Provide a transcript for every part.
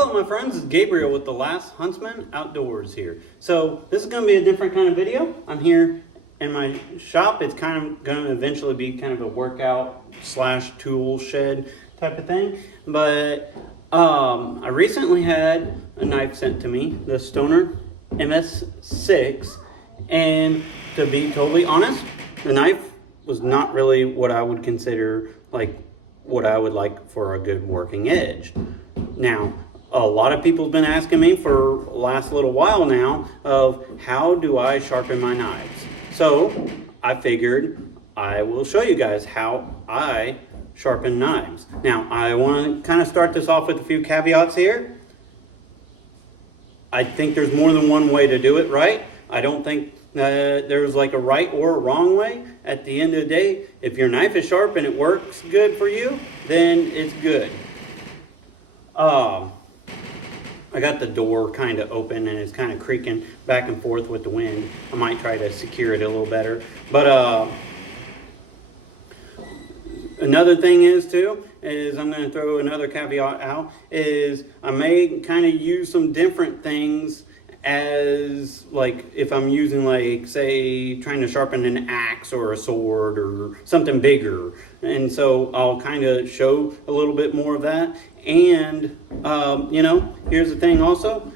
Hello my friends, it's Gabriel with The Last Huntsman Outdoors here. So this is going to be a different kind of video. I'm here in my shop. It's kind of going to eventually be kind of a workout slash tool shed type of thing. But I recently had a knife sent to me, the Stoner MS6. And to be totally honest, the knife was not really what I would consider like what I would like for a good working edge. Now, a lot of people have been asking me for the last little while now of how do I sharpen my knives. So I figured I will show you guys how I sharpen knives. Now I want to kind of start this off with a few caveats here. I think there's more than one way to do it right. I don't think there's like a right or a wrong way. At the end of the day, if your knife is sharp and it works good for you, then it's good. I got the door kind of open and it's kind of creaking back and forth with the wind. I might try to secure it a little better. But another thing is I'm going to throw another caveat out, is I may kind of use some different things as like if I'm using like say trying to sharpen an axe or a sword or something bigger, and so I'll kind of show a little bit more of that. And you know, here's the thing also,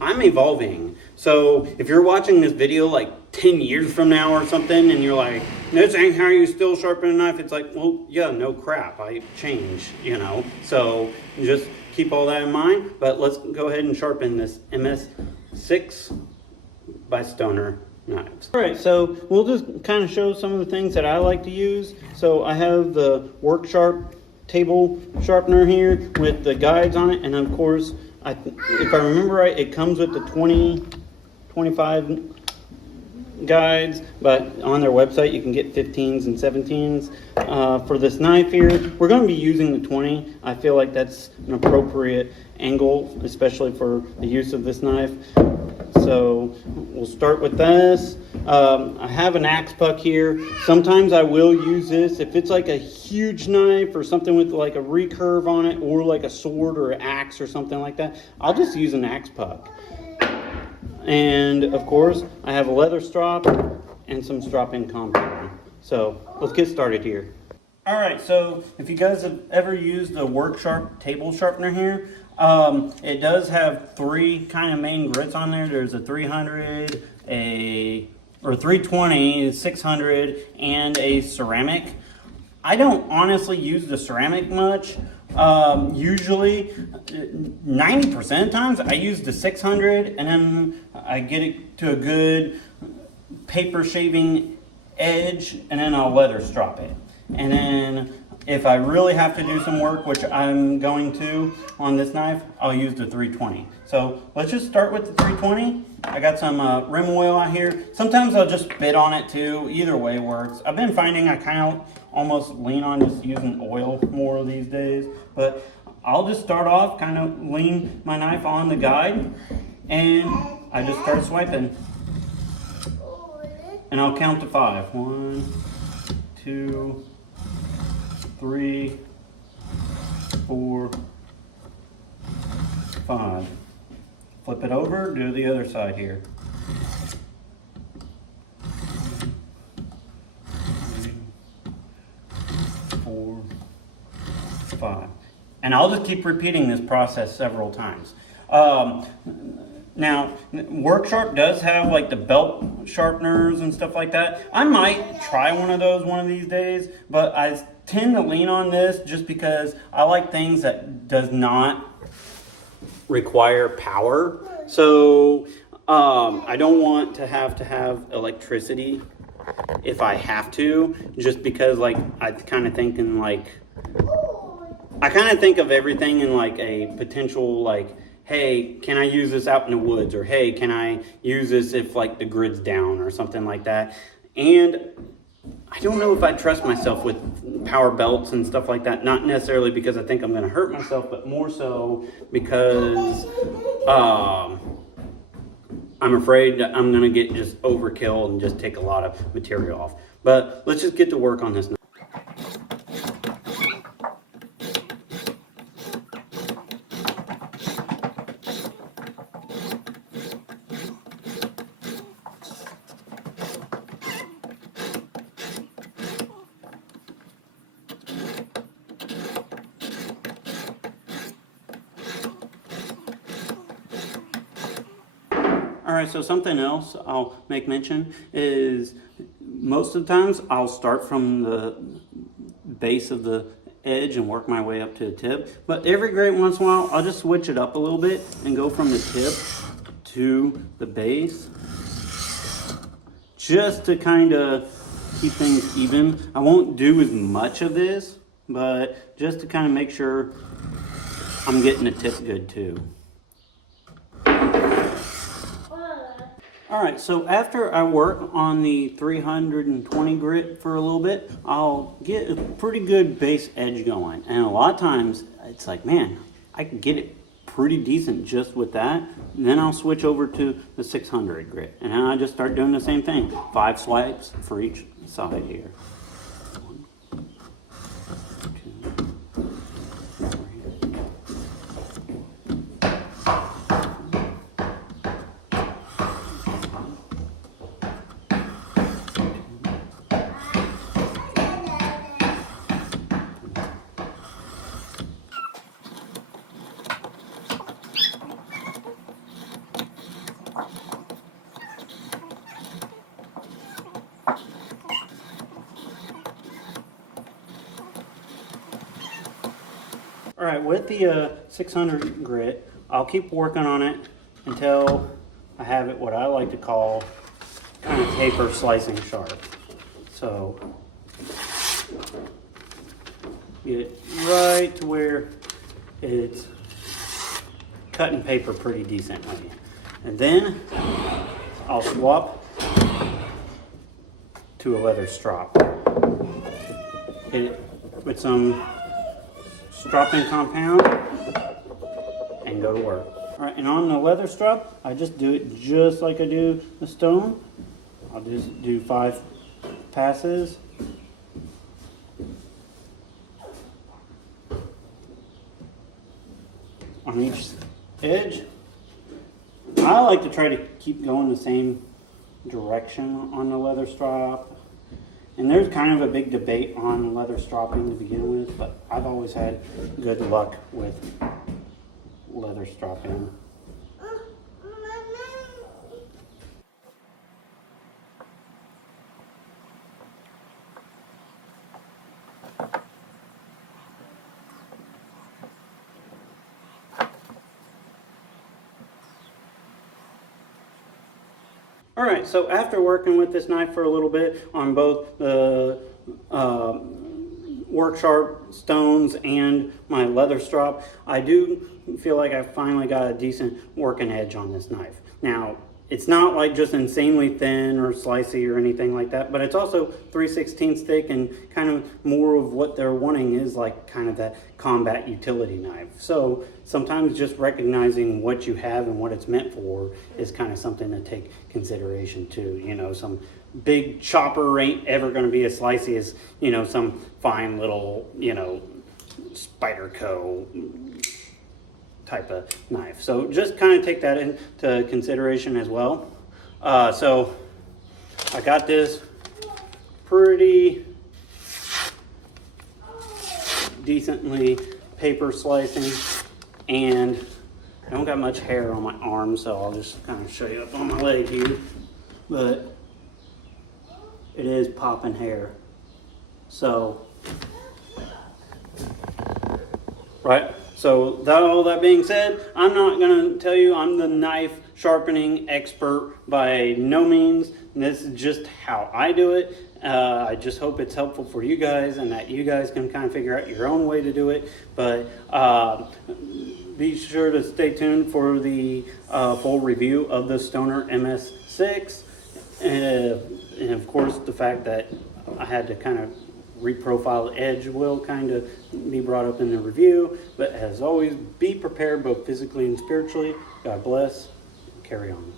I'm evolving. So if you're watching this video like 10 years from now or something and you're like, this ain't how you still sharpen a knife, it's like, well, yeah, no crap, I change, you know. So just keep all that in mind. But let's go ahead and sharpen this MS6 by Stoner Knives. All right, so we'll just kind of show some of the things that I like to use. So I have the Work Sharp table sharpener here with the guides on it, and of course, if I remember right, it comes with the 25 guides, but on their website you can get 15s and 17s. For this knife here, we're going to be using the 20. I feel like that's an appropriate angle, especially for the use of this knife. So we'll start with this. I have an axe puck here. Sometimes I will use this if it's like a huge knife or something with like a recurve on it, or like a sword or an axe or something like that. I'll just use an axe puck. And of course, I have a leather strop and some stropping compound. So let's get started here. All right, so if you guys have ever used the Work Sharp table sharpener here, it does have three kind of main grits on there. There's a 300, or 320, 600, and a ceramic. I don't honestly use the ceramic much. Usually 90% of the times I use the 600 and then I get it to a good paper shaving edge, and then I'll leather strop it. And then if I really have to do some work, which I'm going to on this knife, I'll use the 320. So let's just start with the 320. I got some rim oil out here. Sometimes I'll just spit on it too. Either way works. I've been finding I kind of almost lean on just using oil more these days. But I'll just start off, kind of lean my knife on the guide, and I just start swiping. And I'll count to 5. 1, 2, 3, 4, 5. Flip it over, do the other side here. 3, 4, 5. And I'll just keep repeating this process several times. Now, Work Sharp does have like the belt sharpeners and stuff like that. I might try one of those one of these days, but I tend to lean on this just because I like things that does not require power. So I don't want to have electricity if I have to, just because like I kind of think of everything in like a potential like, hey, can I use this out in the woods? Or hey, can I use this if like the grid's down or something like that? And I don't know if I trust myself with power belts and stuff like that. Not necessarily because I think I'm going to hurt myself, but more so because I'm afraid that I'm going to get just overkill and just take a lot of material off. But let's just get to work on this now. All right, so something else I'll make mention is most of the times I'll start from the base of the edge and work my way up to the tip. But every great once in a while, I'll just switch it up a little bit and go from the tip to the base, just to kind of keep things even. I won't do as much of this, but just to kind of make sure I'm getting the tip good too. All right, so after I work on the 320 grit for a little bit, I'll get a pretty good base edge going. And a lot of times it's like, man, I can get it pretty decent just with that. And then I'll switch over to the 600 grit. And then I just start doing the same thing. 5 swipes for each side here. All right, with the 600 grit, I'll keep working on it until I have it what I like to call kind of paper slicing sharp. So get it right to where it's cutting paper pretty decently. And then I'll swap to a leather strop. Hit it with some stropping compound and go to work. All right, and on the leather strop, I just do it just like I do the stone. I'll just do 5 passes. On each edge. I like to try to keep going the same direction on the leather strop. And there's kind of a big debate on leather stropping to begin with, but I've always had good luck with leather stropping. All right, so after working with this knife for a little bit on both the work sharp stones and my leather strop, I do feel like I finally got a decent working edge on this knife. Now, it's not like just insanely thin or slicey or anything like that, but it's also 3/16 thick, and kind of more of what they're wanting is like kind of that combat utility knife. So sometimes just recognizing what you have and what it's meant for is kind of something to take consideration too. You know, some big chopper ain't ever going to be as slicey as, you know, some fine little, you know, Spyderco type of knife. So just kind of take that into consideration as well. So I got this pretty decently paper slicing, and I don't got much hair on my arm, so I'll just kind of show you up on my leg here, but it is popping hair. So right. So all that being said, I'm not going to tell you I'm the knife sharpening expert by no means. This is just how I do it. I just hope it's helpful for you guys and that you guys can kind of figure out your own way to do it. But be sure to stay tuned for the full review of the Stoner MS6. And of course, the fact that I had to kind of reprofile edge will kind of be brought up in the review. But as always, be prepared both physically and spiritually. God bless. Carry on.